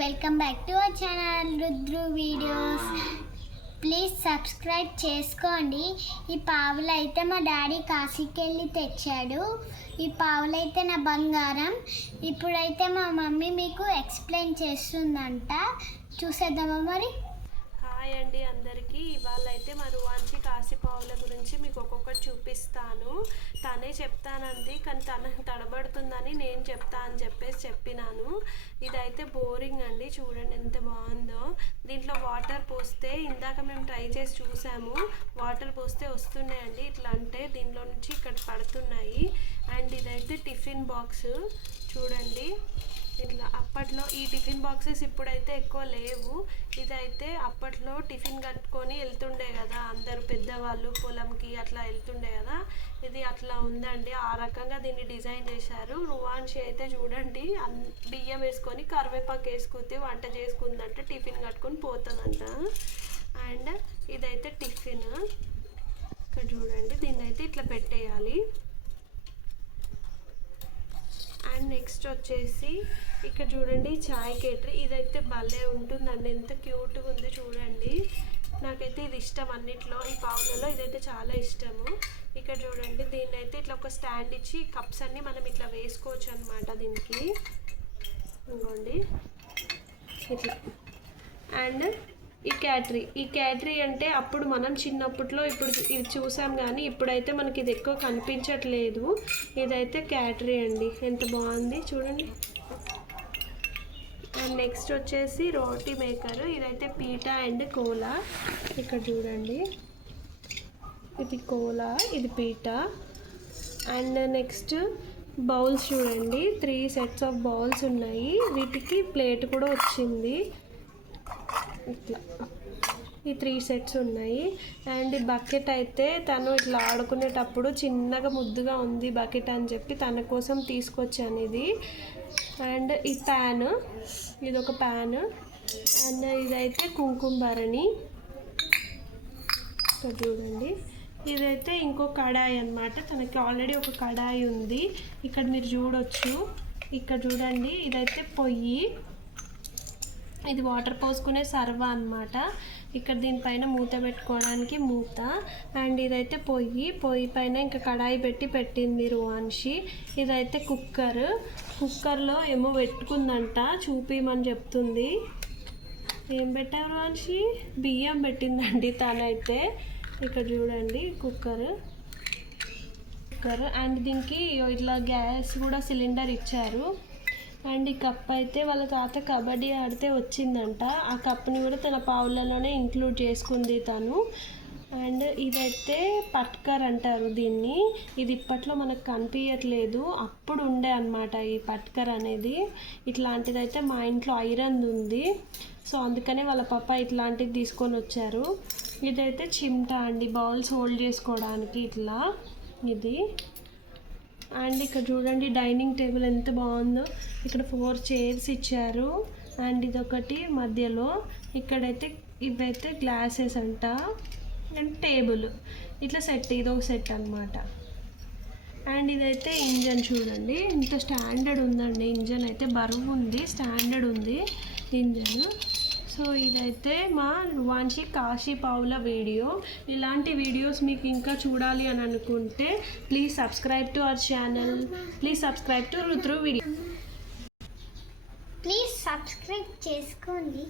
Welcome back to our channel Rudru videos. Please subscribe చేసుకోండి. ఈ పావులు అయితే మా డాడీ కాశీకి వెళ్ళి తెచ్చాడు. ఈ పావులు అయితే నా బంగారం. ఇప్పుడైతే మా మమ్మీ మీకు ఎక్స్ప్లెయిన్ చేస్తుందంట, చూసేద్దామా మరి. హాయ్ అండి అందరికీ. ఇవాళ అయితే మా రువాన్షి కాశీ పావుల గురించి మీకు ఒక్కొక్కటి చూపిస్తాను. తనే చెప్తానంది, కానీ తన తడబడుతుందని నేను చెప్తా అని చెప్పినాను. ఇదైతే బోరింగ్ అండి, చూడండి ఎంత బాగుందో. దీంట్లో వాటర్ పోస్తే, ఇందాక మేము ట్రై చేసి చూసాము, వాటర్ పోస్తే వస్తున్నాయండి ఇట్లా, అంటే దీనిలో నుంచి ఇక్కడ పడుతున్నాయి. అండ్ ఇదైతే టిఫిన్ బాక్స్ చూడండి ఇట్లా. అప్పట్లో ఈ టిఫిన్ బాక్సెస్ ఇప్పుడైతే ఎక్కువ లేవు. ఇదైతే అప్పట్లో టిఫిన్ కట్టుకొని వెళ్తుండే కదా అందరు పెద్దవాళ్ళు, పొలంకి అట్లా వెళ్తుండే కదా. ఇది అట్లా ఉందండి, ఆ రకంగా దీన్ని డిజైన్ చేశారు. రువాన్షి అయితే చూడండి బియ్యం వేసుకొని కరివేపాకు వేసుకుంటే వంట చేసుకుందంట, టిఫిన్ కట్టుకొని పోతుందంట. అండ్ ఇదైతే టిఫిన్, ఇక్కడ చూడండి దీన్ని అయితే ఇట్లా పెట్టేయాలి. అండ్ నెక్స్ట్ వచ్చేసి ఇక్కడ చూడండి చాయ్ కేటరీ. ఇదైతే భలే ఉంటుందండి, ఎంత క్యూట్గా ఉంది చూడండి. నాకైతే ఇది ఇష్టం అన్నిట్లో, ఈ పావులలో ఇదైతే చాలా ఇష్టము. ఇక్కడ చూడండి దీన్ని అయితే ఇట్లా ఒక స్టాండ్ ఇచ్చి కప్స్ అన్నీ మనం ఇట్లా వేసుకోవచ్చు అనమాట దీనికి, ఇదిగోండి ఇట్లా. అండ్ ఈ క్యాటరీ అంటే అప్పుడు మనం చిన్నప్పట్లో, ఇప్పుడు ఇది చూసాం కానీ ఇప్పుడైతే మనకి ఇది ఎక్కువ కనిపించట్లేదు. ఇదైతే క్యాటరీ అండి, ఎంత బాగుంది చూడండి. అండ్ నెక్స్ట్ వచ్చేసి రోటీ మేకర్. ఇదైతే పీటా అండ్ కోలా. ఇక్కడ చూడండి ఇది కోలా, ఇది పీటా. అండ్ నెక్స్ట్ బౌల్స్ చూడండి, 3 సెట్స్ ఆఫ్ బౌల్స్ ఉన్నాయి. వీటికి ప్లేట్ కూడా వచ్చింది ఇట్లా, ఈ 3 సెట్స్ ఉన్నాయి. అండ్ ఈ బకెట్ అయితే తను ఇట్లా ఆడుకునేటప్పుడు చిన్నగా ముద్దుగా ఉంది బకెట్ అని చెప్పి తన కోసం తీసుకొచ్చాను ఇది. అండ్ ఈ ప్యాన్, ఇది ఒక ప్యాన్. అండ్ ఇదైతే కుంకుమ భరణి, ఇక్కడ చూడండి. ఇదైతే ఇంకో కడాయి అన్నమాట, తనకి ఆల్రెడీ ఒక కడాయి ఉంది, ఇక్కడ మీరు చూడొచ్చు. ఇక్కడ చూడండి ఇదైతే పొయ్యి, ఇది వాటర్ పోసుకునే సర్వ అన్నమాట. ఇక్కడ దీనిపైన మూత పెట్టుకోవడానికి మూత. అండ్ ఇదైతే పొయ్యి పైన ఇంకా కడాయి పెట్టింది రువాన్షి. ఇదైతే కుక్కర్లో ఏమో పెట్టుకుందంట, చూపిమని చెప్తుంది. ఏం పెట్టావు రువాన్షి? బియ్యం పెట్టిందండి తనైతే. ఇక్కడ చూడండి కుక్కర్. అండ్ దీనికి ఇట్లా గ్యాస్ కూడా సిలిండర్ ఇచ్చారు. అండ్ ఈ కప్ అయితే వాళ్ళ తాత కబడ్డీ ఆడితే వచ్చిందంట, ఆ కప్ని కూడా తన పావులలోనే ఇంక్లూడ్ చేసుకుంది తను. అండ్ ఇదైతే పట్కర్ అంటారు దీన్ని. ఇది ఇప్పట్లో మనకు కనిపించట్లేదు, అప్పుడు ఉండే అన్నమాట ఈ పట్కర్ అనేది. ఇట్లాంటిదైతే మా ఇంట్లో ఐరన్ ఉంది, సో అందుకనే వాళ్ళ పాప ఇట్లాంటిది తీసుకొని వచ్చారు. ఇదైతే చిమ్టా అండి, బౌల్స్ హోల్డ్ చేసుకోవడానికి ఇట్లా ఇది. అండ్ ఇక్కడ చూడండి డైనింగ్ టేబుల్ ఎంత బాగుందో. ఇక్కడ 4 చైర్స్ ఇచ్చారు. అండ్ ఇదొకటి మధ్యలో. ఇక్కడైతే ఇవైతే గ్లాసెస్ అంట. అండ్ టేబుల్ ఇట్లా సెట్, ఇదొక సెట్ అనమాట. అండ్ ఇదైతే ఇంజన్ చూడండి, ఇంత స్టాండర్డ్ ఉందండి. ఇంజన్ అయితే బరువు ఉంది, స్టాండర్డ్ ఉంది ఇంజన్. సో ఇదైతే మా రువాన్షి కాశీ పావుల వీడియో. ఇలాంటి వీడియోస్ మీకు ఇంకా చూడాలి అని అనుకుంటే please subscribe to our channel. Please subscribe to Rudru video. Please subscribe చేసుకోండి.